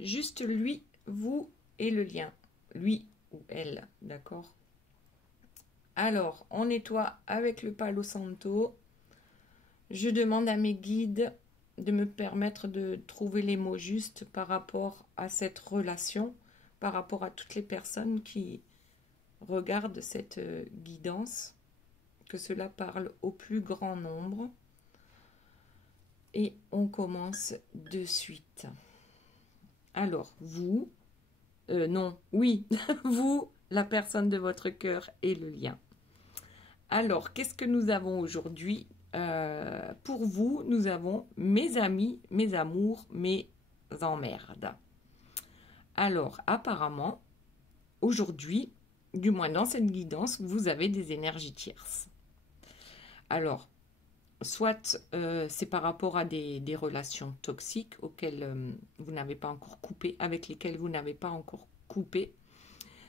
Juste lui, vous et le lien. Lui ou elle, d'accord? Alors, on nettoie avec le Palo Santo. Je demande à mes guides de me permettre de trouver les mots justes par rapport à cette relation, par rapport à toutes les personnes qui regardent cette guidance, que cela parle au plus grand nombre. Et on commence de suite. Alors, vous, non, oui, vous, la personne de votre cœur et le lien. Alors, qu'est-ce que nous avons aujourd'hui? Pour vous, nous avons mes amis, mes amours, mes emmerdes. Alors, apparemment, aujourd'hui, du moins dans cette guidance, vous avez des énergies tierces. Alors, soit c'est par rapport à des relations toxiques auxquelles vous n'avez pas encore coupé, avec lesquelles vous n'avez pas encore coupé,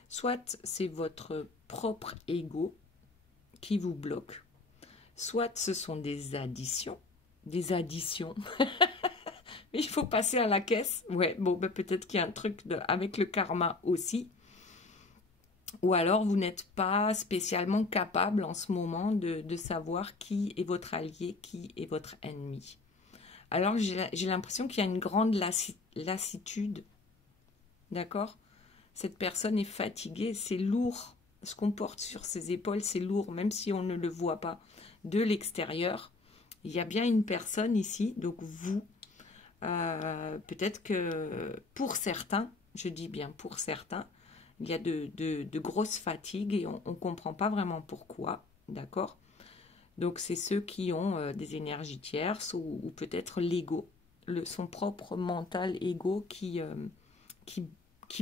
soit c'est votre propre ego qui vous bloque, soit ce sont des additions, il faut passer à la caisse, ouais, bon, ben, peut-être qu'il y a un truc avec le karma aussi, ou alors vous n'êtes pas spécialement capable en ce moment de savoir qui est votre allié, qui est votre ennemi. Alors j'ai l'impression qu'il y a une grande lassitude, d'accord? Cette personne est fatiguée, c'est lourd. Ce qu'on porte sur ses épaules, c'est lourd, même si on ne le voit pas de l'extérieur. Il y a bien une personne ici, donc vous, peut-être que pour certains, je dis bien pour certains, il y a de grosses fatigues et on ne comprend pas vraiment pourquoi, d'accord? Donc c'est ceux qui ont des énergies tierces ou peut-être l'ego, son propre mental ego qui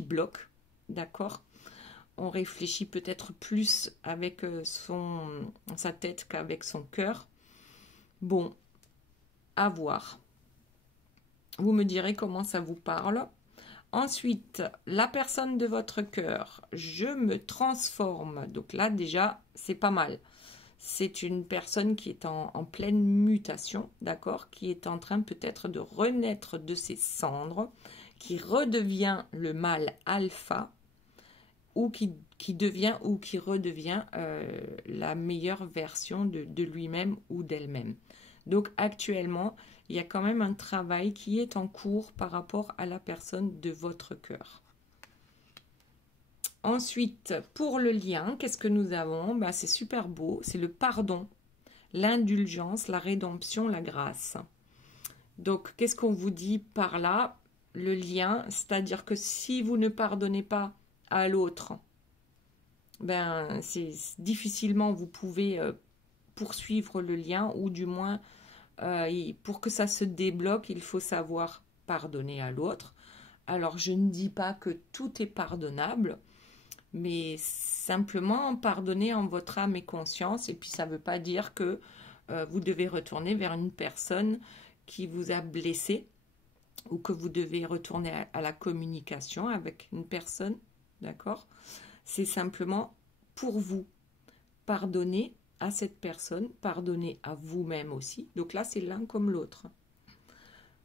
bloque, d'accord? On réfléchit peut-être plus avec sa tête qu'avec son cœur. Bon, à voir. Vous me direz comment ça vous parle. Ensuite, la personne de votre cœur, je me transforme. Donc là, déjà, c'est pas mal. C'est une personne qui est en pleine mutation, d'accord? Qui est en train peut-être de renaître de ses cendres, qui redevient le mâle alpha, ou qui devient ou qui redevient la meilleure version de lui-même ou d'elle-même. Donc actuellement, il y a quand même un travail qui est en cours par rapport à la personne de votre cœur. Ensuite, pour le lien, qu'est-ce que nous avons? Ben, c'est super beau, c'est le pardon, l'indulgence, la rédemption, la grâce. Donc, qu'est-ce qu'on vous dit par là? Le lien, c'est-à-dire que si vous ne pardonnez pas à l'autre, ben, difficilement vous pouvez poursuivre le lien, ou du moins, pour que ça se débloque, il faut savoir pardonner à l'autre. Alors, je ne dis pas que tout est pardonnable, mais simplement pardonner en votre âme et conscience, et puis ça ne veut pas dire que vous devez retourner vers une personne qui vous a blessé, ou que vous devez retourner à la communication avec une personne, d'accord? C'est simplement pour vous pardonner à cette personne, pardonner à vous-même aussi. Donc là, c'est l'un comme l'autre.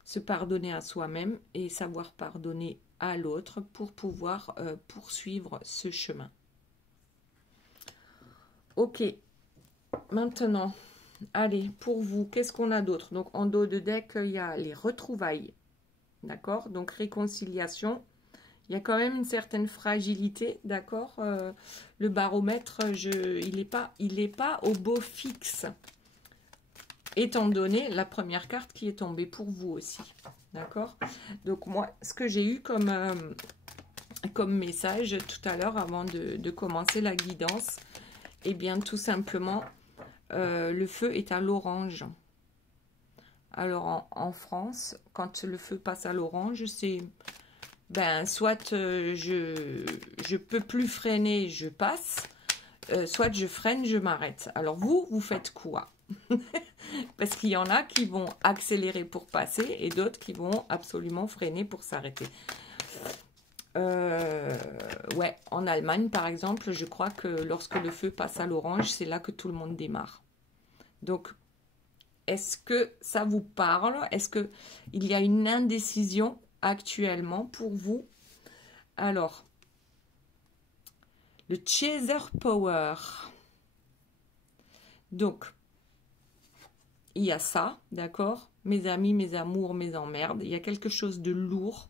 Se pardonner à soi-même et savoir pardonner à l'autre pour pouvoir poursuivre ce chemin. Ok, maintenant, allez, pour vous, qu'est-ce qu'on a d'autre? Donc, en dos de deck, il y a les retrouvailles. D'accord? Donc, réconciliation. Il y a quand même une certaine fragilité, d'accord? Le baromètre, il est pas au beau fixe. Étant donné la première carte qui est tombée pour vous aussi. D'accord? Donc, moi, ce que j'ai eu comme message tout à l'heure, avant de commencer la guidance, eh bien, tout simplement, le feu est à l'orange. Alors, en France, quand le feu passe à l'orange, c'est... Ben, soit je peux plus freiner, je passe, soit je freine, je m'arrête. Alors vous faites quoi? Parce qu'il y en a qui vont accélérer pour passer et d'autres qui vont absolument freiner pour s'arrêter. Ouais, en Allemagne, par exemple, je crois que lorsque le feu passe à l'orange, c'est là que tout le monde démarre. Donc, est-ce que ça vous parle? Est-ce qu'il y a une indécision actuellement pour vous. Alors, le Chaser Power. Donc, il y a ça, d'accord? Mes amis, mes amours, mes emmerdes. Il y a quelque chose de lourd.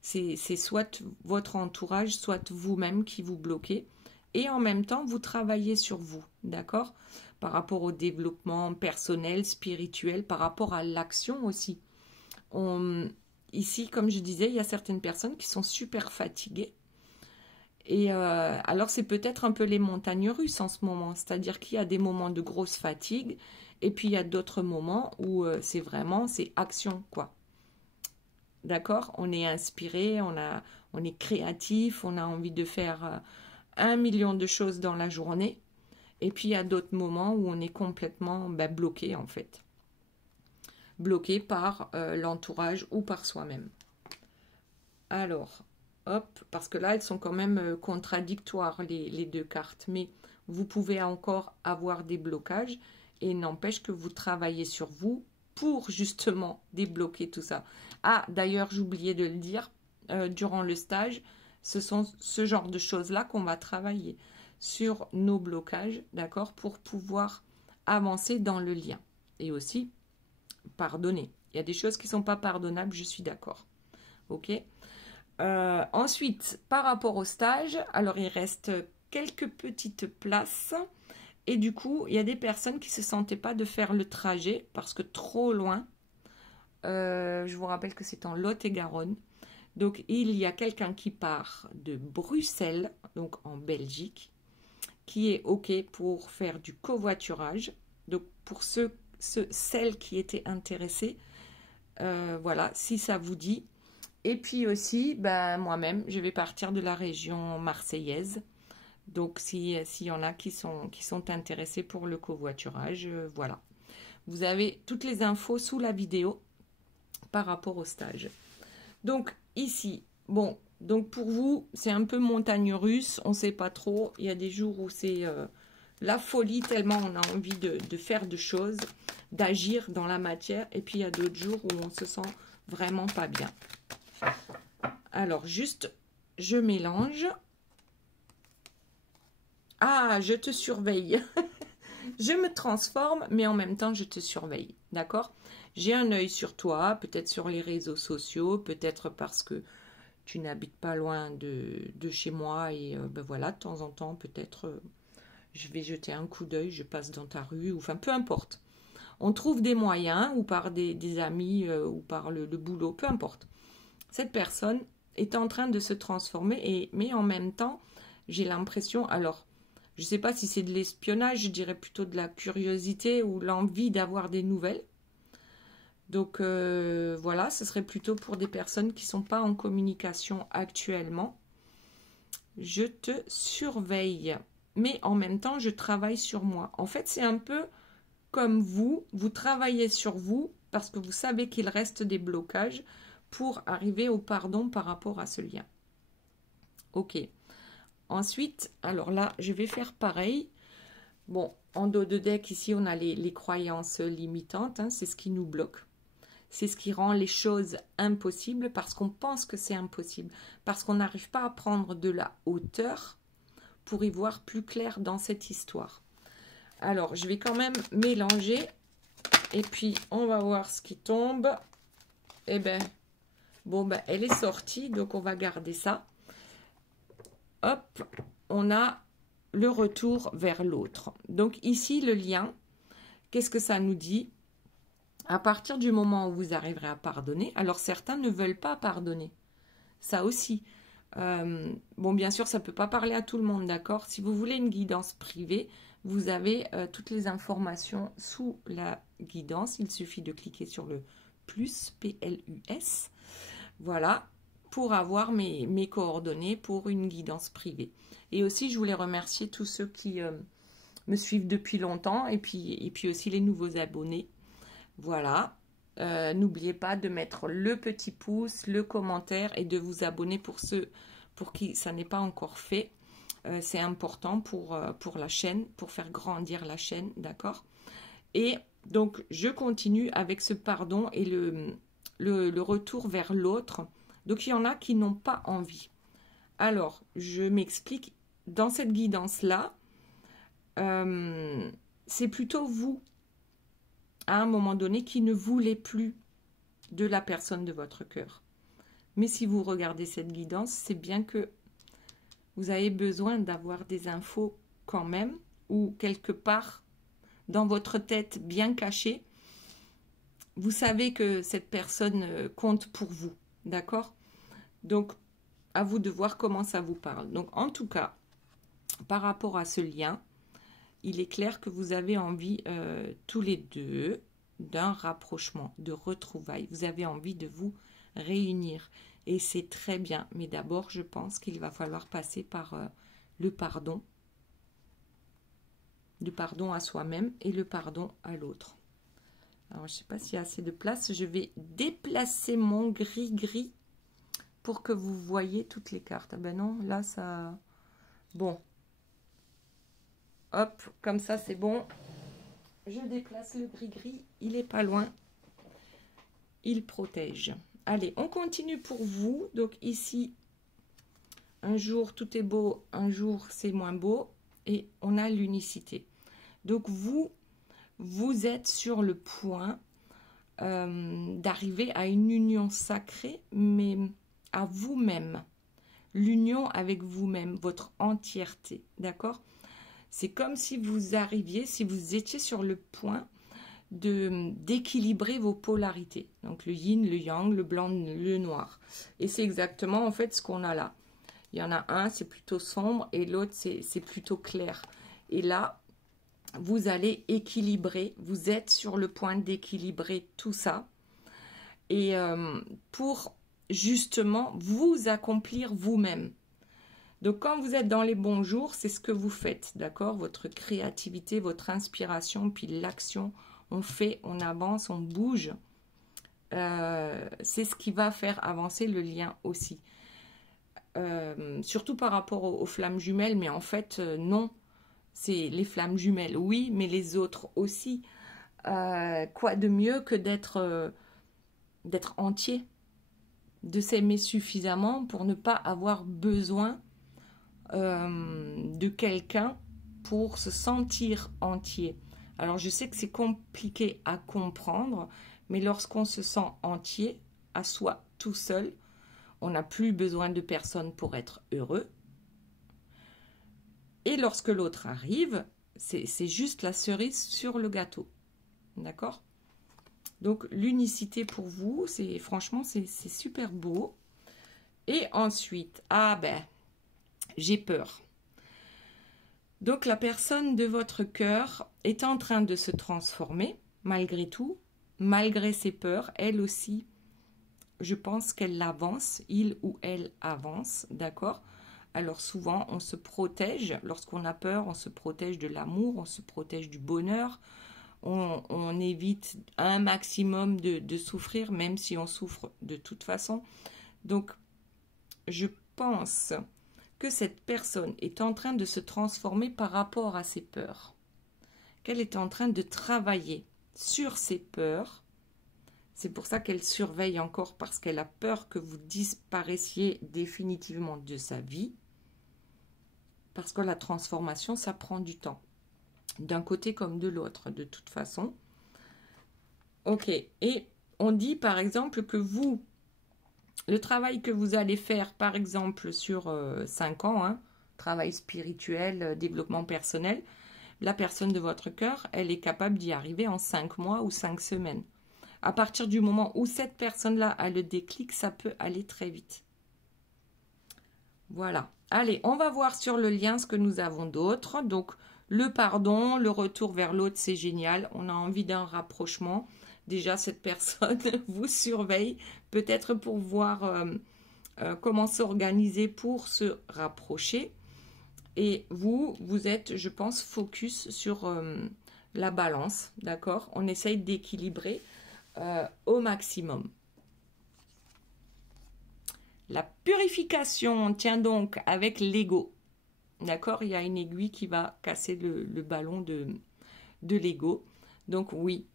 C'est soit votre entourage, soit vous-même qui vous bloquez. Et en même temps, vous travaillez sur vous, d'accord? Par rapport au développement personnel, spirituel, par rapport à l'action aussi. Ici, comme je disais, il y a certaines personnes qui sont super fatiguées. Et alors, c'est peut-être un peu les montagnes russes en ce moment. C'est-à-dire qu'il y a des moments de grosse fatigue. Et puis, il y a d'autres moments où c'est action, quoi. D'accord? On est inspiré, on est créatif, on a envie de faire 1 million de choses dans la journée. Et puis, il y a d'autres moments où on est complètement bloqué, en fait. Bloqué par l'entourage ou par soi-même. Alors, hop, parce que là, elles sont quand même contradictoires, les deux cartes. Mais vous pouvez encore avoir des blocages. Et n'empêche que vous travaillez sur vous pour justement débloquer tout ça. Ah, d'ailleurs, j'oubliais de le dire, durant le stage, ce sont ce genre de choses-là qu'on va travailler sur nos blocages, d'accord, pour pouvoir avancer dans le lien. Et aussi, pardonner. Il y a des choses qui ne sont pas pardonnables, je suis d'accord. Ok. Ensuite, par rapport au stage, alors il reste quelques petites places. Et du coup, il y a des personnes qui ne se sentaient pas de faire le trajet parce que trop loin. Je vous rappelle que c'est en Lot-et-Garonne. Donc, il y a quelqu'un qui part de Bruxelles, donc en Belgique, qui est OK pour faire du covoiturage. Donc, pour celles qui étaient intéressées, voilà, si ça vous dit. Et puis aussi, moi-même, je vais partir de la région marseillaise. Donc, s'il y en a qui sont intéressés pour le covoiturage, voilà. Vous avez toutes les infos sous la vidéo par rapport au stage. Donc, ici, bon, donc pour vous, c'est un peu montagne russe, on ne sait pas trop. Il y a des jours où c'est la folie, tellement on a envie de faire de choses, d'agir dans la matière. Et puis, il y a d'autres jours où on se sent vraiment pas bien. Alors, juste, je mélange. Ah, je te surveille. Je me transforme, mais en même temps, je te surveille. D'accord? J'ai un œil sur toi, peut-être sur les réseaux sociaux, peut-être parce que tu n'habites pas loin de chez moi. Et voilà, de temps en temps, peut-être, je vais jeter un coup d'œil, je passe dans ta rue, ou enfin, peu importe. On trouve des moyens, ou par des amis, ou par le boulot, peu importe. Cette personne est en train de se transformer, mais en même temps, j'ai l'impression, alors, je ne sais pas si c'est de l'espionnage, je dirais plutôt de la curiosité ou l'envie d'avoir des nouvelles. Donc voilà, ce serait plutôt pour des personnes qui ne sont pas en communication actuellement. Je te surveille, mais en même temps, je travaille sur moi. En fait, c'est un peu comme vous travaillez sur vous parce que vous savez qu'il reste des blocages pour arriver au pardon par rapport à ce lien. Ok. Ensuite, alors là, je vais faire pareil. Bon, en dos de deck, ici, on a les croyances limitantes. Hein, c'est ce qui nous bloque. C'est ce qui rend les choses impossibles parce qu'on pense que c'est impossible. Parce qu'on n'arrive pas à prendre de la hauteur pour y voir plus clair dans cette histoire. Alors, je vais quand même mélanger. Et puis, on va voir ce qui tombe. Eh bien, bon, elle est sortie. Donc, on va garder ça. Hop, on a le retour vers l'autre. Donc ici, le lien, qu'est-ce que ça nous dit? À partir du moment où vous arriverez à pardonner, alors certains ne veulent pas pardonner. Ça aussi. Bon, bien sûr, ça ne peut pas parler à tout le monde, d'accord? Si vous voulez une guidance privée, vous avez toutes les informations sous la guidance. Il suffit de cliquer sur le plus, P-L-U-S. Voilà. Pour avoir mes coordonnées pour une guidance privée. Et aussi, je voulais remercier tous ceux qui me suivent depuis longtemps et puis aussi les nouveaux abonnés. Voilà. N'oubliez pas de mettre le petit pouce, le commentaire et de vous abonner pour ceux pour qui ça n'est pas encore fait. C'est important pour la chaîne, pour faire grandir la chaîne, d'accord? Et donc, je continue avec ce pardon et le retour vers l'autre. Donc, il y en a qui n'ont pas envie. Alors, je m'explique. Dans cette guidance-là, c'est plutôt vous, à un moment donné, qui ne voulez plus de la personne de votre cœur. Mais si vous regardez cette guidance, c'est bien que vous avez besoin d'avoir des infos quand même, ou quelque part dans votre tête bien cachée, vous savez que cette personne compte pour vous, d'accord? Donc, à vous de voir comment ça vous parle. Donc, en tout cas, par rapport à ce lien, il est clair que vous avez envie tous les deux d'un rapprochement, de retrouvailles. Vous avez envie de vous réunir. Et c'est très bien. Mais d'abord, je pense qu'il va falloir passer par le pardon. Le pardon à soi-même et le pardon à l'autre. Alors, je ne sais pas s'il y a assez de place. Je vais déplacer mon gris-gris pour que vous voyez toutes les cartes. Ah ben non, là, ça... Bon. Hop, comme ça, c'est bon. Je déplace le gris-gris. Il n'est pas loin. Il protège. Allez, on continue pour vous. Donc ici, un jour, tout est beau. Un jour, c'est moins beau. Et on a l'unicité. Donc vous êtes sur le point d'arriver à une union sacrée, mais à vous-même. L'union avec vous-même, votre entièreté. D'accord? C'est comme si vous arriviez, si vous étiez sur le point d'équilibrer vos polarités. Donc le yin, le yang, le blanc, le noir. Et c'est exactement en fait ce qu'on a là. Il y en a un, c'est plutôt sombre et l'autre, c'est plutôt clair. Et là, vous allez équilibrer, vous êtes sur le point d'équilibrer tout ça. Et pour justement vous accomplir vous-même. Donc quand vous êtes dans les bons jours, c'est ce que vous faites, d'accord? Votre créativité, votre inspiration, puis l'action. On fait, on avance, on bouge. C'est ce qui va faire avancer le lien aussi. Surtout par rapport aux flammes jumelles, mais en fait, non. C'est les flammes jumelles, oui, mais les autres aussi. Quoi de mieux que d'être entier, de s'aimer suffisamment pour ne pas avoir besoin de quelqu'un pour se sentir entier. Alors, je sais que c'est compliqué à comprendre, mais lorsqu'on se sent entier, à soi, tout seul, on n'a plus besoin de personne pour être heureux. Et lorsque l'autre arrive, c'est juste la cerise sur le gâteau. D'accord? Donc, l'unicité pour vous, franchement, c'est super beau. Et ensuite, ah ben, j'ai peur. Donc, la personne de votre cœur est en train de se transformer, malgré tout, malgré ses peurs. Elle aussi, je pense qu'elle avance, il ou elle avance, d'accord? Alors souvent, on se protège. Lorsqu'on a peur, on se protège de l'amour, on se protège du bonheur. On évite un maximum de souffrir, même si on souffre de toute façon. Donc, je pense que cette personne est en train de se transformer par rapport à ses peurs. Qu'elle est en train de travailler sur ses peurs. C'est pour ça qu'elle surveille encore, parce qu'elle a peur que vous disparaissiez définitivement de sa vie. Parce que la transformation, ça prend du temps. D'un côté comme de l'autre, de toute façon. Ok, et on dit par exemple que vous, le travail que vous allez faire, par exemple, sur 5 ans, hein, travail spirituel, développement personnel, la personne de votre cœur, elle est capable d'y arriver en 5 mois ou 5 semaines. À partir du moment où cette personne-là a le déclic, ça peut aller très vite. Voilà. Allez, on va voir sur le lien ce que nous avons d'autre. Donc, le pardon, le retour vers l'autre, c'est génial. On a envie d'un rapprochement. Déjà, cette personne vous surveille, peut-être pour voir comment s'organiser pour se rapprocher. Et vous êtes, je pense, focus sur la balance, d'accord? On essaye d'équilibrer au maximum. La purification tient donc avec l'ego. D'accord? Il y a une aiguille qui va casser le ballon de l'ego. Donc oui,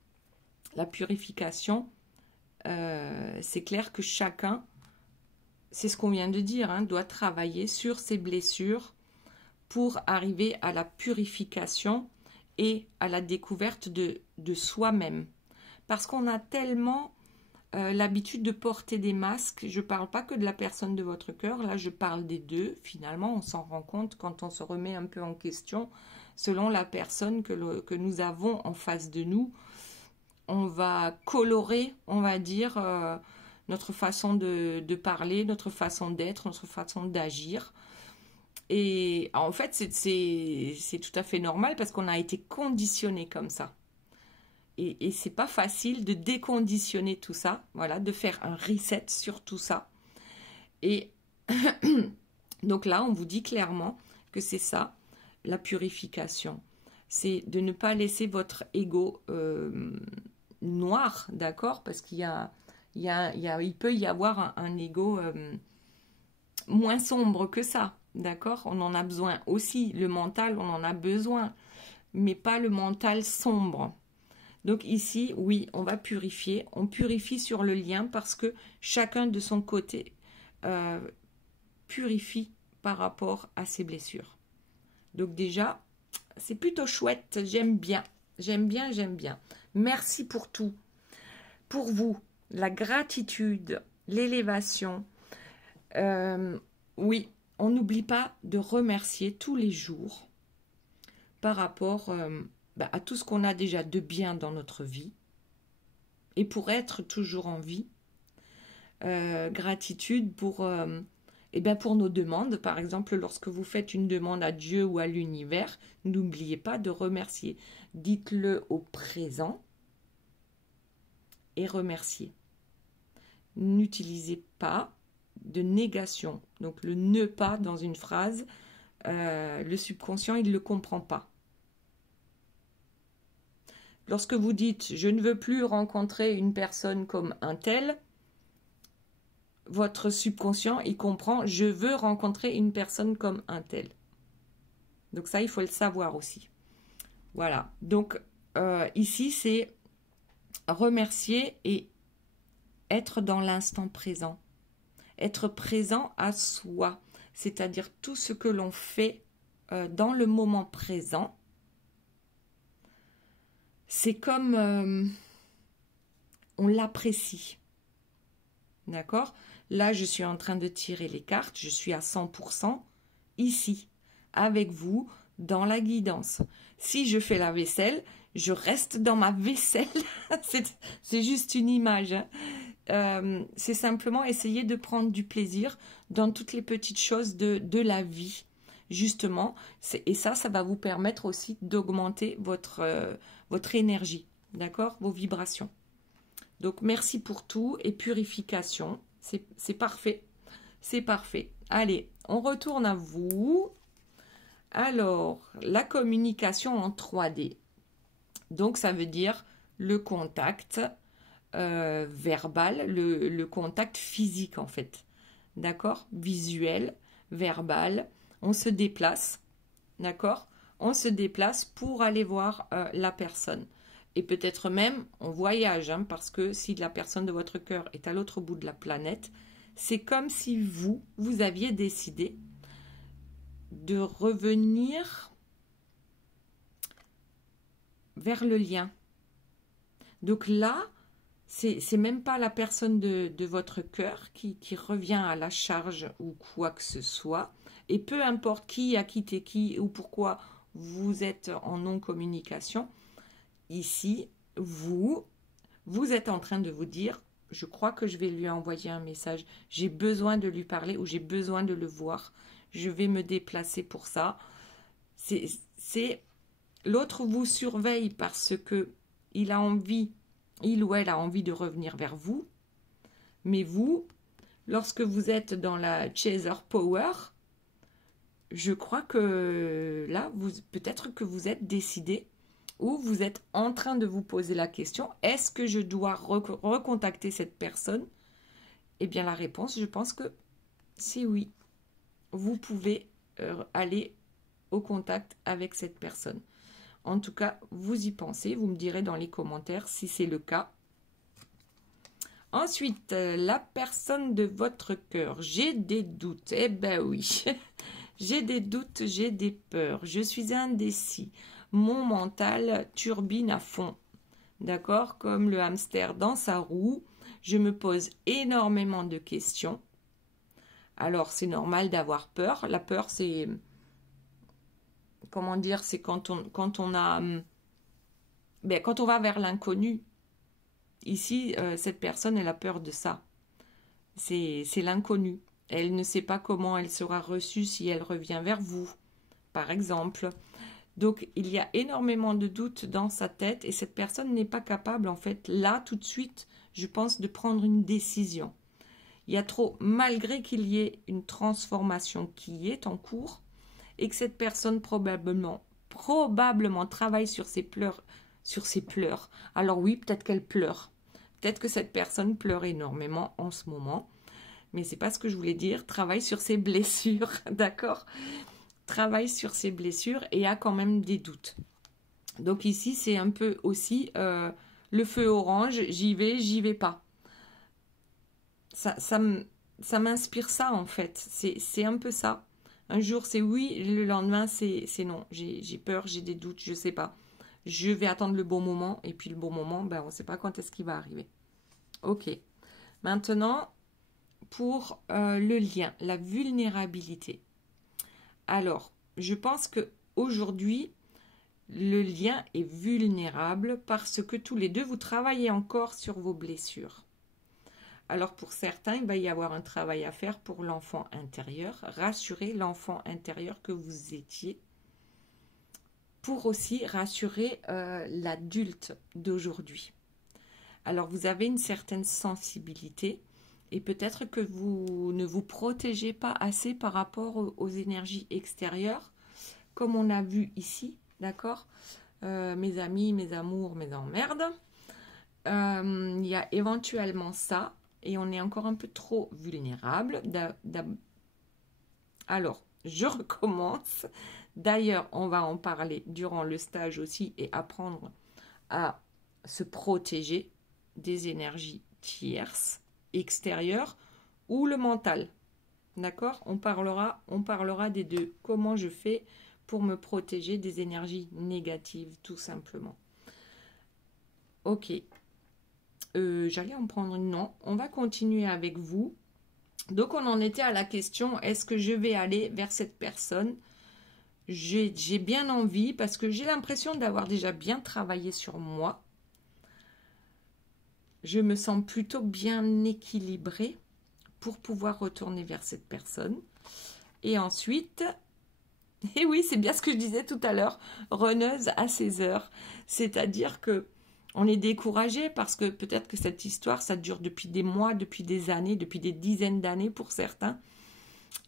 la purification c'est clair que chacun, c'est ce qu'on vient de dire, hein, doit travailler sur ses blessures pour arriver à la purification et à la découverte de soi-même. Parce qu'on a tellement l'habitude de porter des masques. Je ne parle pas que de la personne de votre cœur, là je parle des deux. Finalement, on s'en rend compte quand on se remet un peu en question. Selon la personne que nous avons en face de nous, on va colorer, on va dire, notre façon de parler, notre façon d'être, notre façon d'agir. Et en fait, c'est tout à fait normal parce qu'on a été conditionné comme ça. Et c'est pas facile de déconditionner tout ça, voilà, de faire un reset sur tout ça. Et donc là, on vous dit clairement que c'est ça, la purification. C'est de ne pas laisser votre ego noir, d'accord? Parce il peut y avoir un ego moins sombre que ça, d'accord? On en a besoin aussi. Le mental, on en a besoin, mais pas le mental sombre. Donc ici, oui, on va purifier. On purifie sur le lien parce que chacun de son côté purifie par rapport à ses blessures. Donc déjà, c'est plutôt chouette. J'aime bien. J'aime bien, j'aime bien. Merci pour tout. Pour vous, la gratitude, l'élévation. Oui, on n'oublie pas de remercier tous les jours par rapport à tout ce qu'on a déjà de bien dans notre vie et pour être toujours en vie. Gratitude pour nos demandes. Par exemple, lorsque vous faites une demande à Dieu ou à l'univers, n'oubliez pas de remercier. Dites-le au présent et remerciez. N'utilisez pas de négation. Donc le ne pas dans une phrase, le subconscient, il ne le comprend pas. Lorsque vous dites « je ne veux plus rencontrer une personne comme un tel », votre subconscient, il comprend « je veux rencontrer une personne comme un tel ». Donc ça, il faut le savoir aussi. Voilà. Donc ici, c'est remercier et être dans l'instant présent. Être présent à soi, c'est-à-dire tout ce que l'on fait dans le moment présent. C'est comme on l'apprécie. D'accord? Là, je suis en train de tirer les cartes. Je suis à 100% ici, avec vous, dans la guidance. Si je fais la vaisselle, je reste dans ma vaisselle. C'est juste une image. Hein. C'est simplement essayer de prendre du plaisir dans toutes les petites choses de la vie. Justement, et ça va vous permettre aussi d'augmenter votre énergie, d'accord? Vos vibrations. Donc, merci pour tout et purification. C'est parfait. C'est parfait. Allez, on retourne à vous. Alors, la communication en 3D. Donc, ça veut dire le contact verbal, le contact physique en fait. D'accord? Visuel, verbal. On se déplace. D'accord? On se déplace pour aller voir la personne. Et peut-être même, on voyage, hein, parce que si la personne de votre cœur est à l'autre bout de la planète, c'est comme si vous aviez décidé de revenir vers le lien. Donc là, c'est même pas la personne de votre cœur qui revient à la charge ou quoi que ce soit. Et peu importe qui a quitté qui ou pourquoi vous êtes en non-communication, ici, vous êtes en train de vous dire, je crois que je vais lui envoyer un message, j'ai besoin de lui parler ou j'ai besoin de le voir, je vais me déplacer pour ça. L'autre vous surveille parce que il ou elle a envie de revenir vers vous, mais vous, lorsque vous êtes dans la chaser power, je crois que là, peut-être que vous êtes décidé ou vous êtes en train de vous poser la question, est-ce que je dois recontacter cette personne? Eh bien, la réponse, je pense que c'est oui. Vous pouvez aller au contact avec cette personne. En tout cas, vous y pensez, vous me direz dans les commentaires si c'est le cas. Ensuite, la personne de votre cœur. J'ai des doutes. Eh ben oui. J'ai des doutes, j'ai des peurs. Je suis indécis. Mon mental turbine à fond. D'accord? Comme le hamster dans sa roue. Je me pose énormément de questions. Alors, c'est normal d'avoir peur. La peur, c'est... Comment dire? C'est quand on a... quand on va vers l'inconnu. Ici, cette personne, elle a peur de ça. C'est l'inconnu. Elle ne sait pas comment elle sera reçue si elle revient vers vous, par exemple. Donc, il y a énormément de doutes dans sa tête et cette personne n'est pas capable, en fait, là, tout de suite, je pense, de prendre une décision. Il y a trop, malgré qu'il y ait une transformation qui est en cours et que cette personne probablement travaille sur ses pleurs. Alors oui, peut-être qu'elle pleure. Peut-être que cette personne pleure énormément en ce moment. Mais c'est pas ce que je voulais dire. Travaille sur ses blessures, d'accord? Travaille sur ses blessures et a quand même des doutes. Donc ici, c'est un peu aussi le feu orange. J'y vais pas. Ça m'inspire ça, en fait. C'est un peu ça. Un jour, c'est oui. Le lendemain, c'est non. J'ai peur, j'ai des doutes, je sais pas. Je vais attendre le bon moment. Et puis le bon moment, on ne sait pas quand est-ce qu'il va arriver. Ok. Maintenant, pour le lien, la vulnérabilité. Alors, je pense que aujourd'hui, le lien est vulnérable parce que tous les deux, vous travaillez encore sur vos blessures. Alors, pour certains, il va y avoir un travail à faire pour l'enfant intérieur, rassurer l'enfant intérieur que vous étiez, pour aussi rassurer l'adulte d'aujourd'hui. Alors, vous avez une certaine sensibilité et peut-être que vous ne vous protégez pas assez par rapport aux énergies extérieures, comme on a vu ici, d'accord? Mes amis, mes amours, mes emmerdes. Il y a éventuellement ça et on est encore un peu trop vulnérable. Alors, je recommence. D'ailleurs, on va en parler durant le stage aussi et apprendre à se protéger des énergies tierces, extérieures ou le mental. D'accord? On parlera des deux. Comment je fais pour me protéger des énergies négatives, tout simplement. Ok. J'allais en prendre une. Non, on va continuer avec vous. Donc, on en était à la question, est-ce que je vais aller vers cette personne? J'ai bien envie parce que j'ai l'impression d'avoir déjà bien travaillé sur moi. Je me sens plutôt bien équilibrée pour pouvoir retourner vers cette personne. Et ensuite, et oui, c'est bien ce que je disais tout à l'heure, runneuse à ses heures. C'est-à-dire que on est découragé parce que peut-être que cette histoire, ça dure depuis des mois, depuis des années, depuis des dizaines d'années pour certains.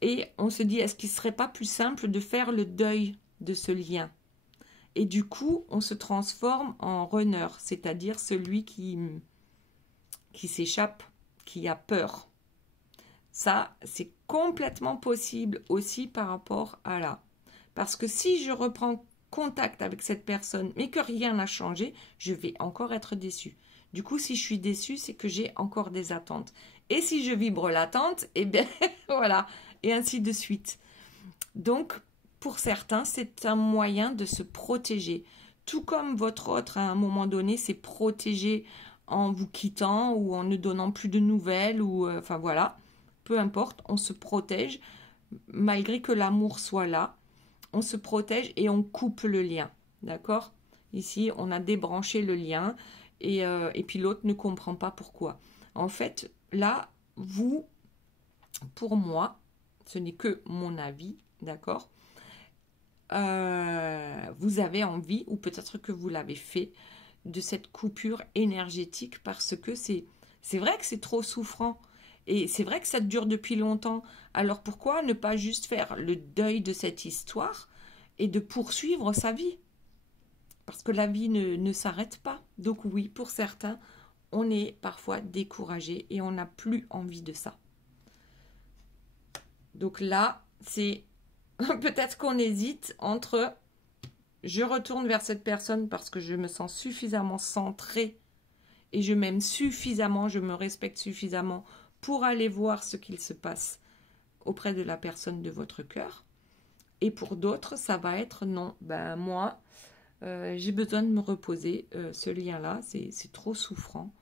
Et on se dit, est-ce qu'il ne serait pas plus simple de faire le deuil de ce lien? Et du coup, on se transforme en runner, c'est-à-dire celui qui s'échappe, qui a peur. Ça, c'est complètement possible aussi par rapport à là. Parce que si je reprends contact avec cette personne, mais que rien n'a changé, je vais encore être déçue. Du coup, si je suis déçue, c'est que j'ai encore des attentes. Et si je vibre l'attente, eh bien, voilà, et ainsi de suite. Donc, pour certains, c'est un moyen de se protéger. Tout comme votre autre, à un moment donné, s'est protégé en vous quittant ou en ne donnant plus de nouvelles, ou enfin voilà, peu importe, on se protège, malgré que l'amour soit là, on se protège et on coupe le lien, d'accord? Ici, on a débranché le lien et puis l'autre ne comprend pas pourquoi. En fait, là, vous, pour moi, ce n'est que mon avis, d'accord? Vous avez envie, ou peut-être que vous l'avez fait, de cette coupure énergétique parce que c'est vrai que c'est trop souffrant. Et c'est vrai que ça dure depuis longtemps. Alors pourquoi ne pas juste faire le deuil de cette histoire et de poursuivre sa vie? Parce que la vie ne s'arrête pas. Donc oui, pour certains, on est parfois découragé et on n'a plus envie de ça. Donc là, c'est peut-être qu'on hésite entre je retourne vers cette personne parce que je me sens suffisamment centrée et je m'aime suffisamment, je me respecte suffisamment pour aller voir ce qu'il se passe auprès de la personne de votre cœur. Et pour d'autres, ça va être non, ben moi, j'ai besoin de me reposer, ce lien-là, c'est trop souffrant.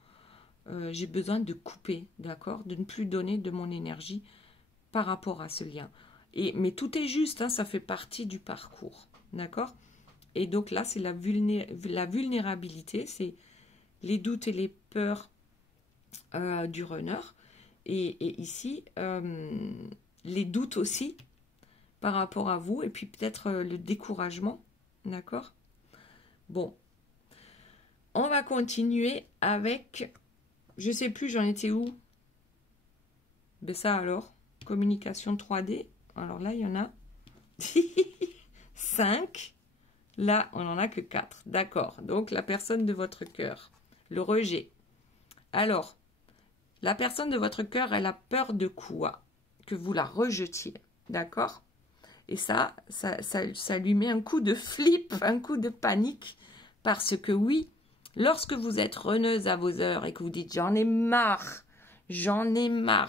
J'ai besoin de couper, d'accord, de ne plus donner de mon énergie par rapport à ce lien. Mais tout est juste, hein, ça fait partie du parcours, d'accord. Et donc là, c'est la vulnérabilité, c'est les doutes et les peurs du runner. Et ici, les doutes aussi par rapport à vous, et puis peut-être le découragement, d'accord. Bon, on va continuer avec, je sais plus, j'en étais où? Ben ça alors, communication 3D. Alors là, il y en a 5. Là, on n'en a que 4. D'accord. Donc, la personne de votre cœur. Le rejet. Alors, la personne de votre cœur, elle a peur de quoi? Que vous la rejetiez. D'accord? Et ça lui met un coup de flip, un coup de panique. Parce que oui, lorsque vous êtes runneuse à vos heures et que vous dites « j'en ai marre,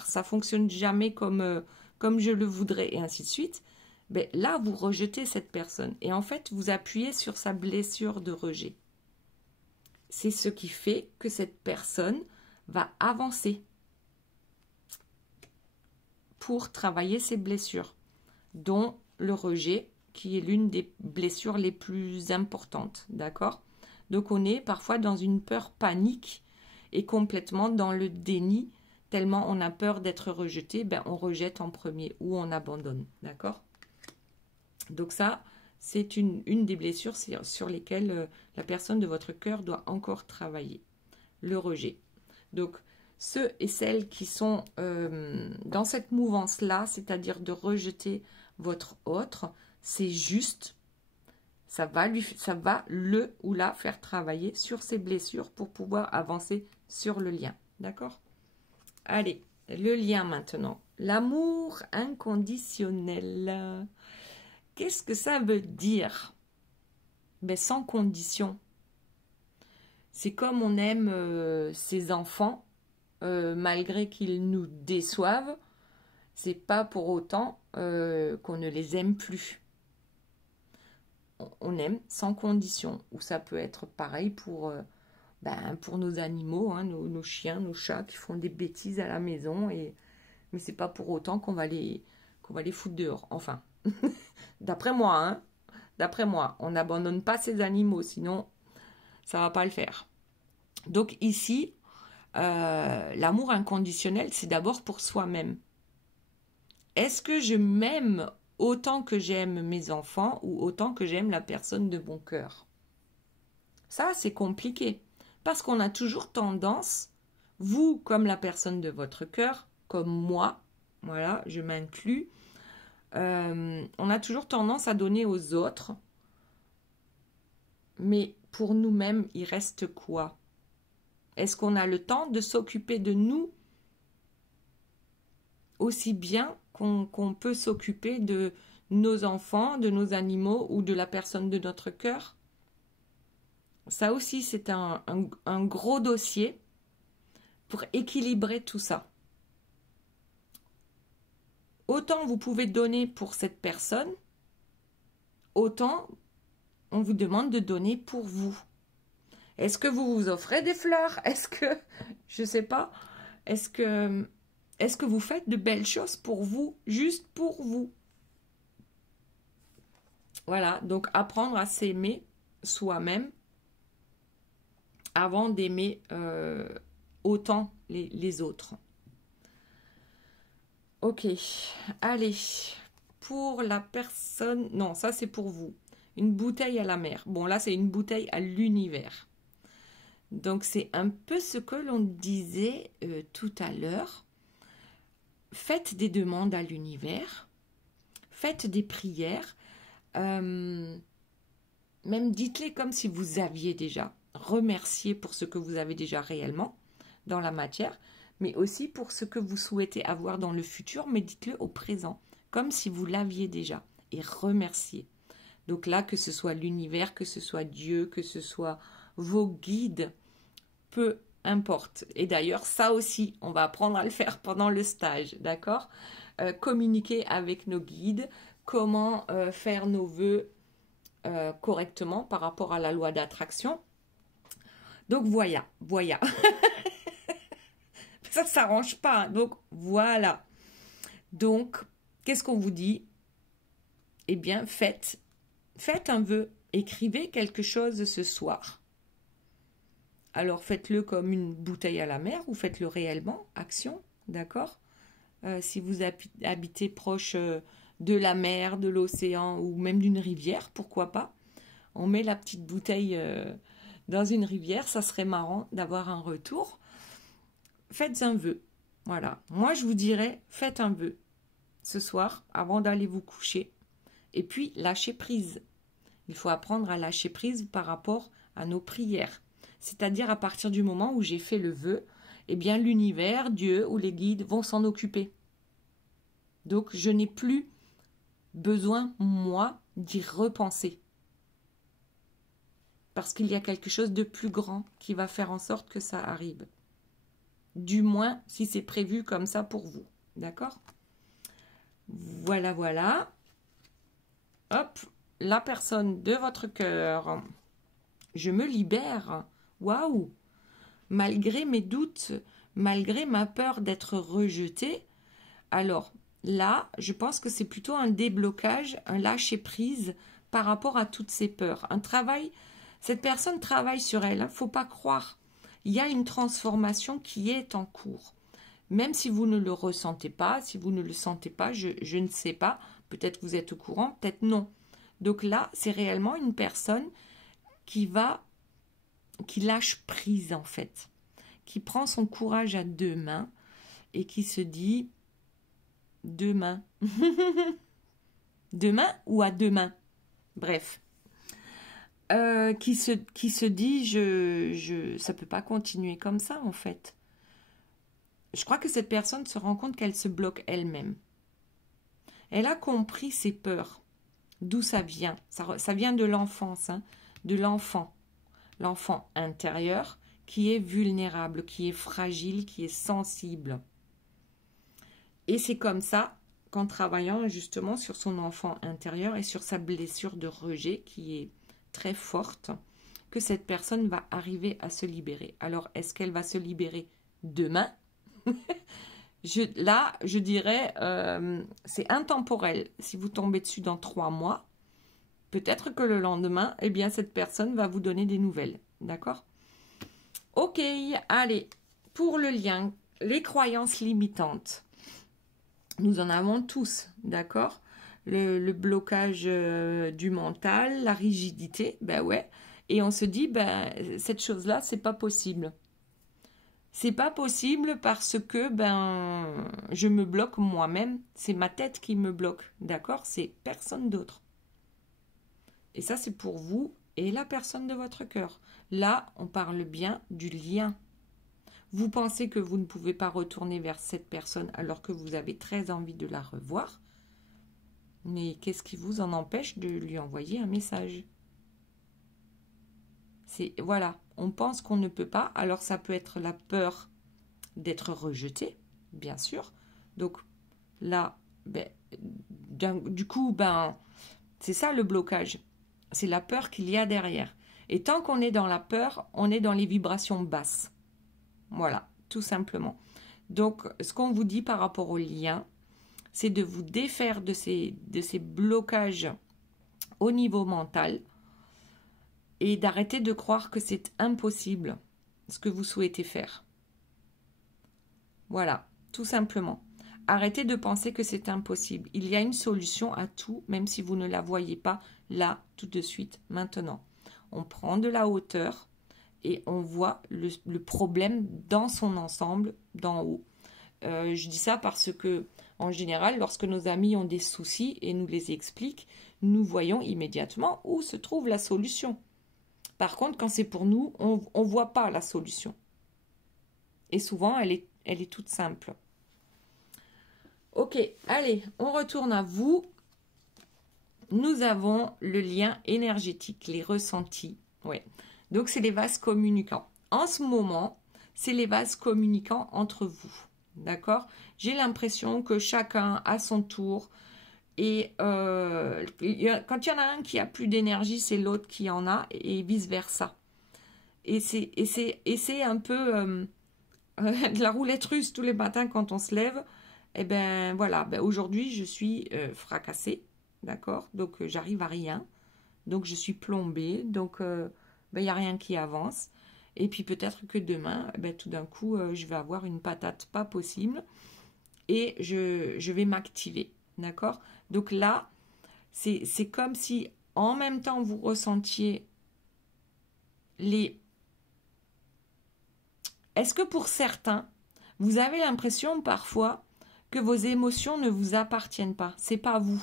ça fonctionne jamais comme je le voudrais » et ainsi de suite, ben là, vous rejetez cette personne. Et en fait, vous appuyez sur sa blessure de rejet. C'est ce qui fait que cette personne va avancer pour travailler ses blessures, dont le rejet, qui est l'une des blessures les plus importantes, d'accord? Donc, on est parfois dans une peur panique et complètement dans le déni, tellement on a peur d'être rejeté, ben on rejette en premier ou on abandonne, d'accord? Donc ça, c'est une des blessures sur lesquelles la personne de votre cœur doit encore travailler. Le rejet. Donc, ceux et celles qui sont dans cette mouvance-là, c'est-à-dire de rejeter votre autre, c'est juste, ça va le ou la faire travailler sur ses blessures pour pouvoir avancer sur le lien. D'accord? Allez, le lien maintenant. L'amour inconditionnel. Qu'est-ce que ça veut dire? Ben, sans condition. C'est comme on aime ses enfants, malgré qu'ils nous déçoivent, c'est pas pour autant qu'on ne les aime plus. On aime sans condition. Ou ça peut être pareil pour nos animaux, hein, nos chiens, nos chats qui font des bêtises à la maison, mais c'est pas pour autant qu'on va les foutre dehors. Enfin. D'après moi, hein, d'après moi, on n'abandonne pas ces animaux, sinon ça va pas le faire. Donc ici, l'amour inconditionnel, c'est d'abord pour soi-même. Est-ce que je m'aime autant que j'aime mes enfants ou autant que j'aime la personne de mon cœur? Ça, c'est compliqué, parce qu'on a toujours tendance, vous comme la personne de votre cœur, comme moi, voilà, je m'inclus, on a toujours tendance à donner aux autres, mais pour nous-mêmes, il reste quoi? Est-ce qu'on a le temps de s'occuper de nous aussi bien qu'on peut s'occuper de nos enfants, de nos animaux ou de la personne de notre cœur? Ça aussi, c'est un gros dossier pour équilibrer tout ça. Autant vous pouvez donner pour cette personne, autant on vous demande de donner pour vous. Est-ce que vous vous offrez des fleurs? Est-ce que, je sais pas, est-ce que vous faites de belles choses pour vous, juste pour vous? Voilà, donc apprendre à s'aimer soi-même avant d'aimer autant les autres. Ok, allez, pour la personne... Non, ça c'est pour vous. Une bouteille à la mer. Bon, là c'est une bouteille à l'univers. Donc c'est un peu ce que l'on disait tout à l'heure. Faites des demandes à l'univers. Faites des prières. Même dites-les comme si vous aviez déjà. Remerciez pour ce que vous avez déjà réellement dans la matière, mais aussi pour ce que vous souhaitez avoir dans le futur, mais dites-le au présent, comme si vous l'aviez déjà, et remerciez. Donc là, que ce soit l'univers, que ce soit Dieu, que ce soit vos guides, peu importe. Et d'ailleurs, ça aussi, on va apprendre à le faire pendant le stage, d'accord? Communiquer avec nos guides, comment faire nos vœux correctement par rapport à la loi d'attraction. Donc voilà. Ça ne s'arrange pas. Donc voilà. Donc, qu'est-ce qu'on vous dit? Eh bien, faites un vœu. Écrivez quelque chose ce soir. Alors, faites-le comme une bouteille à la mer ou faites-le réellement, action, d'accord? Si vous habitez proche de la mer, de l'océan ou même d'une rivière, pourquoi pas? On met la petite bouteille dans une rivière, ça serait marrant d'avoir un retour. Faites un vœu, voilà. Moi, je vous dirais, faites un vœu ce soir avant d'aller vous coucher. Et puis, lâchez prise. Il faut apprendre à lâcher prise par rapport à nos prières. C'est-à-dire à partir du moment où j'ai fait le vœu, eh bien l'univers, Dieu ou les guides vont s'en occuper. Donc je n'ai plus besoin, moi, d'y repenser. Parce qu'il y a quelque chose de plus grand qui va faire en sorte que ça arrive. Du moins, si c'est prévu comme ça pour vous. D'accord? Voilà, voilà. Hop, la personne de votre cœur. Je me libère. Waouh! Malgré mes doutes, malgré ma peur d'être rejetée. Alors là, je pense que c'est plutôt un déblocage, un lâcher-prise par rapport à toutes ces peurs. Un travail, cette personne travaille sur elle, faut pas croire. Il y a une transformation qui est en cours. Même si vous ne le ressentez pas, si vous ne le sentez pas, je ne sais pas. Peut-être que vous êtes au courant, peut-être non. Donc là, c'est réellement une personne qui lâche prise en fait, qui prend son courage à deux mains et qui se dit demain. Demain ou à demain? Bref. Qui se dit ça peut pas continuer comme ça en fait. Je crois que cette personne se rend compte qu'elle se bloque elle-même. Elle a compris ses peurs. D'où ça vient? Ça vient de l'enfance, hein, de l'enfant. L'enfant intérieur qui est vulnérable, qui est fragile, qui est sensible. Et c'est comme ça qu'en travaillant justement sur son enfant intérieur et sur sa blessure de rejet qui est très forte, que cette personne va arriver à se libérer. Alors, est-ce qu'elle va se libérer demain? Là, je dirais, c'est intemporel. Si vous tombez dessus dans 3 mois, peut-être que le lendemain, eh bien, cette personne va vous donner des nouvelles. D'accord? Ok, allez. Pour le lien, les croyances limitantes. Nous en avons tous, d'accord? Le blocage du mental, la rigidité, ben ouais. Et on se dit, ben, cette chose-là, c'est pas possible. C'est pas possible parce que ben je me bloque moi-même. C'est ma tête qui me bloque, d'accord? C'est personne d'autre. Et ça, c'est pour vous et la personne de votre cœur. Là, on parle bien du lien. Vous pensez que vous ne pouvez pas retourner vers cette personne alors que vous avez très envie de la revoir. Mais qu'est-ce qui vous en empêche de lui envoyer un message? Voilà, on pense qu'on ne peut pas. Alors ça peut être la peur d'être rejeté, bien sûr. Donc là, ben, du coup, ben, c'est ça le blocage. C'est la peur qu'il y a derrière. Et tant qu'on est dans la peur, on est dans les vibrations basses. Voilà, tout simplement. Donc, ce qu'on vous dit par rapport au lien, c'est de vous défaire de ces blocages au niveau mental et d'arrêter de croire que c'est impossible ce que vous souhaitez faire. Voilà, tout simplement. Arrêtez de penser que c'est impossible. Il y a une solution à tout, même si vous ne la voyez pas là, tout de suite, maintenant. On prend de la hauteur et on voit le problème dans son ensemble, d'en haut. Je dis ça parce que, en général, lorsque nos amis ont des soucis et nous les expliquent, nous voyons immédiatement où se trouve la solution. Par contre, quand c'est pour nous, on ne voit pas la solution. Et souvent, elle est toute simple. Ok, allez, on retourne à vous. Nous avons le lien énergétique, les ressentis. Ouais. Donc, c'est les vases communicants. En ce moment, c'est les vases communicants entre vous. D'accord? J'ai l'impression que chacun à son tour. Et quand il y en a un qui a plus d'énergie, c'est l'autre qui en a, et vice-versa. Et c'est un peu de la roulette russe tous les matins quand on se lève. Et ben voilà, ben, aujourd'hui je suis fracassée, d'accord? Donc j'arrive à rien. Donc je suis plombée, donc ben, y a rien qui avance. Et puis peut-être que demain, ben, tout d'un coup, je vais avoir une patate pas possible et je vais m'activer, d'accord? Donc là, c'est comme si en même temps vous ressentiez les... Est-ce que pour certains, vous avez l'impression parfois que vos émotions ne vous appartiennent pas? C'est pas vous.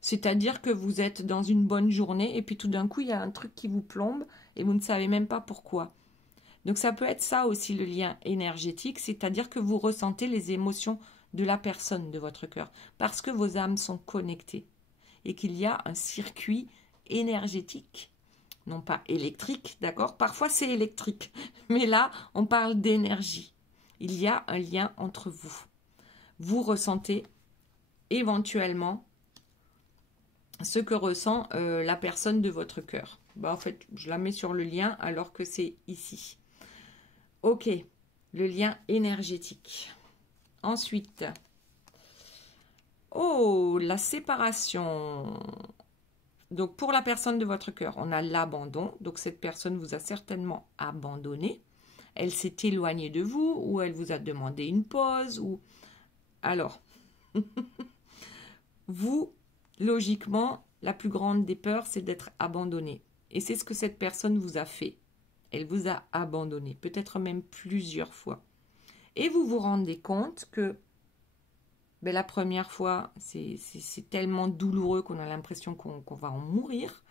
C'est-à-dire que vous êtes dans une bonne journée et puis tout d'un coup, il y a un truc qui vous plombe et vous ne savez même pas pourquoi. Donc ça peut être ça aussi le lien énergétique, c'est-à-dire que vous ressentez les émotions de la personne de votre cœur parce que vos âmes sont connectées et qu'il y a un circuit énergétique, non pas électrique, d'accord? Parfois c'est électrique, mais là on parle d'énergie. Il y a un lien entre vous. Vous ressentez éventuellement ce que ressent la personne de votre cœur. Bah, en fait, je la mets sur le lien alors que c'est ici. Ok, le lien énergétique. Ensuite, oh, la séparation. Donc, pour la personne de votre cœur, on a l'abandon. Donc, cette personne vous a certainement abandonné. Elle s'est éloignée de vous ou elle vous a demandé une pause. Ou... Alors, vous... Logiquement, la plus grande des peurs, c'est d'être abandonné. Et c'est ce que cette personne vous a fait. Elle vous a abandonné, peut-être même plusieurs fois. Et vous vous rendez compte que ben, la première fois, c'est tellement douloureux qu'on a l'impression qu'on va en mourir.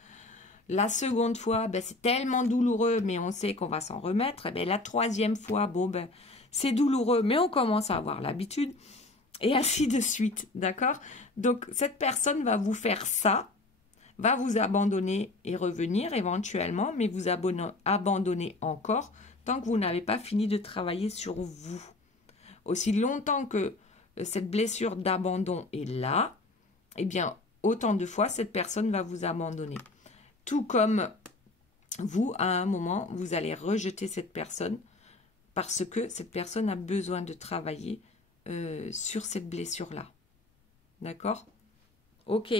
La seconde fois, ben, c'est tellement douloureux, mais on sait qu'on va s'en remettre. Et ben, la troisième fois, bon, ben, c'est douloureux, mais on commence à avoir l'habitude. Et ainsi de suite, d'accord? Donc, cette personne va vous faire ça, va vous abandonner et revenir éventuellement, mais vous abandonner encore tant que vous n'avez pas fini de travailler sur vous. Aussi longtemps que cette blessure d'abandon est là, eh bien, autant de fois, cette personne va vous abandonner. Tout comme vous, à un moment, vous allez rejeter cette personne parce que cette personne a besoin de travailler sur cette blessure-là. D'accord? Ok,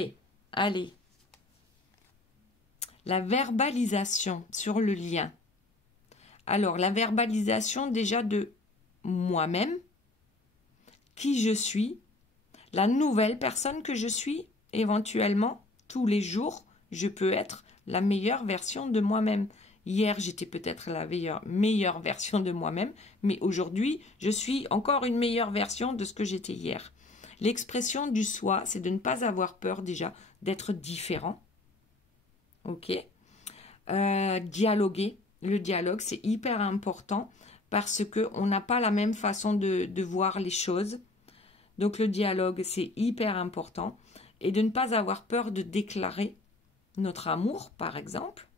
allez. La verbalisation sur le lien. Alors, la verbalisation déjà de moi-même, qui je suis, la nouvelle personne que je suis, éventuellement, tous les jours, je peux être la meilleure version de moi-même. Hier, j'étais peut-être la meilleure version de moi-même, mais aujourd'hui, je suis encore une meilleure version de ce que j'étais hier. L'expression du soi, c'est de ne pas avoir peur déjà d'être différent. Ok. Dialoguer. Le dialogue, c'est hyper important parce qu'on n'a pas la même façon de voir les choses. Donc le dialogue, c'est hyper important. Et de ne pas avoir peur de déclarer notre amour, par exemple.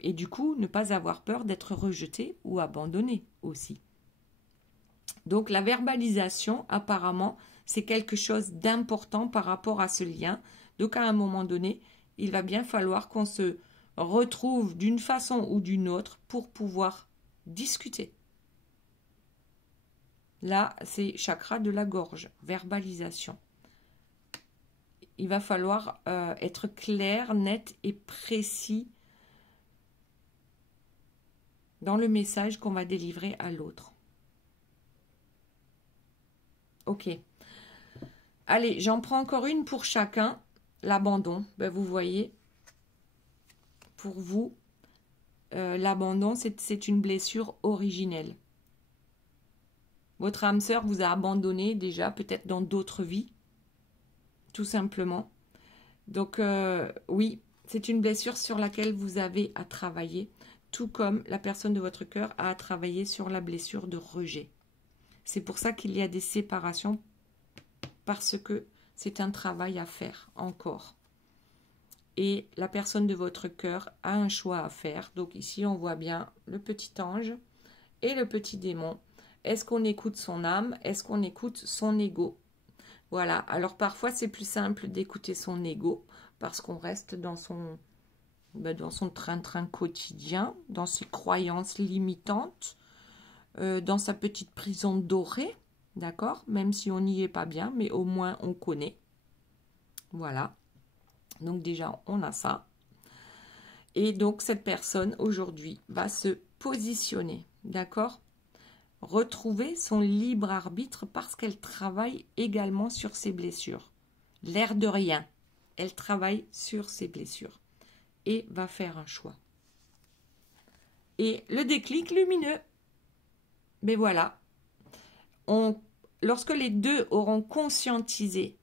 Et du coup, ne pas avoir peur d'être rejeté ou abandonné aussi. Donc la verbalisation, apparemment, c'est quelque chose d'important par rapport à ce lien. Donc à un moment donné, il va bien falloir qu'on se retrouve d'une façon ou d'une autre pour pouvoir discuter. Là, c'est chakra de la gorge, verbalisation. Il va falloir être clair, net et précis dans le message qu'on va délivrer à l'autre. Ok. Allez, j'en prends encore une pour chacun. L'abandon, ben vous voyez, pour vous, l'abandon, c'est une blessure originelle. Votre âme sœur vous a abandonné déjà, peut-être dans d'autres vies, tout simplement. Donc, oui, c'est une blessure sur laquelle vous avez à travailler, tout comme la personne de votre cœur a à travailler sur la blessure de rejet. C'est pour ça qu'il y a des séparations, parce que c'est un travail à faire encore. Et la personne de votre cœur a un choix à faire. Donc ici, on voit bien le petit ange et le petit démon. Est-ce qu'on écoute son âme? Est-ce qu'on écoute son ego? Voilà. Alors, parfois, c'est plus simple d'écouter son ego parce qu'on reste dans son train-train quotidien, dans ses croyances limitantes, dans sa petite prison dorée, d'accord? Même si on n'y est pas bien, mais au moins on connaît. Voilà. Donc déjà, on a ça. Et donc, cette personne, aujourd'hui, va se positionner, d'accord? Retrouver son libre arbitre parce qu'elle travaille également sur ses blessures. L'air de rien, elle travaille sur ses blessures et va faire un choix. Et le déclic lumineux, mais voilà, lorsque les deux auront conscientisé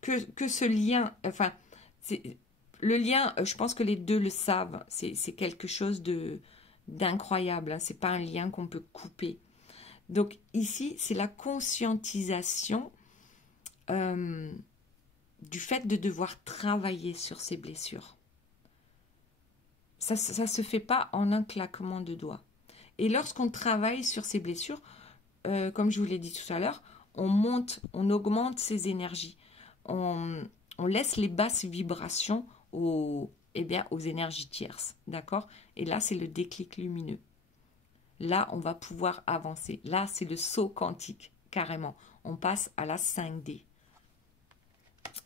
que ce lien, enfin, le lien, je pense que les deux le savent, c'est quelque chose d'incroyable, hein, c'est pas un lien qu'on peut couper. Donc ici, c'est la conscientisation du fait de devoir travailler sur ses blessures. Ça se fait pas en un claquement de doigts. Et lorsqu'on travaille sur ses blessures, comme je vous l'ai dit tout à l'heure, on augmente ses énergies. On laisse les basses vibrations aux énergies tierces, d'accord? Et là, c'est le déclic lumineux. Là, on va pouvoir avancer. Là, c'est le saut quantique, carrément. On passe à la 5D.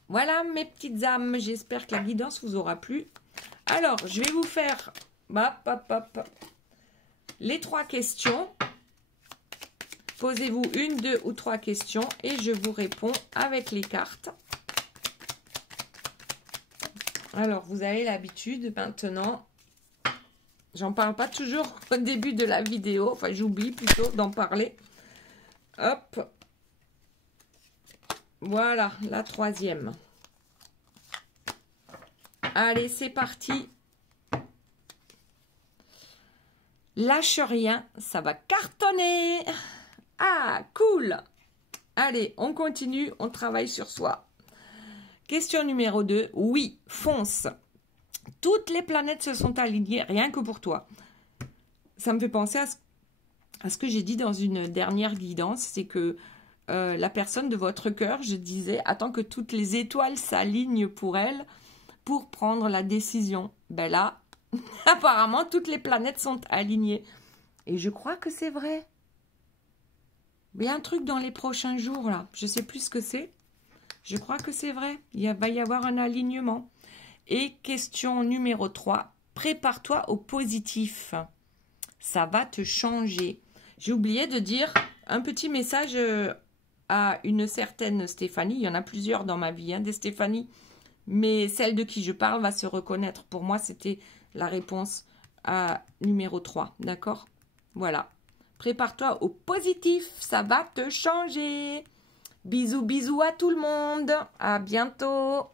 Voilà, mes petites âmes. J'espère que la guidance vous aura plu. Alors, je vais vous faire les 3 questions. Posez-vous 1, 2 ou 3 questions et je vous réponds avec les cartes. Alors, vous avez l'habitude maintenant, j'en parle pas toujours au début de la vidéo, enfin j'oublie plutôt d'en parler. Hop, voilà la 3e. Allez, c'est parti. Lâche rien, ça va cartonner. Ah, cool. Allez, on continue, on travaille sur soi. Question numéro 2. Oui, fonce. Toutes les planètes se sont alignées, rien que pour toi. Ça me fait penser à ce que j'ai dit dans une dernière guidance, c'est que la personne de votre cœur, je disais, attends que toutes les étoiles s'alignent pour elle, pour prendre la décision. Ben là, apparemment, toutes les planètes sont alignées. Et je crois que c'est vrai. Il y a un truc dans les prochains jours, là. Je ne sais plus ce que c'est. Je crois que c'est vrai. Il va y avoir un alignement. Et question numéro 3. Prépare-toi au positif. Ça va te changer. J'ai oublié de dire un petit message à une certaine Stéphanie. Il y en a plusieurs dans ma vie, hein, des Stéphanie. Mais celle de qui je parle va se reconnaître. Pour moi, c'était la réponse à numéro 3. D'accord? Voilà. Prépare-toi au positif. Ça va te changer. Bisous, bisous à tout le monde. À bientôt.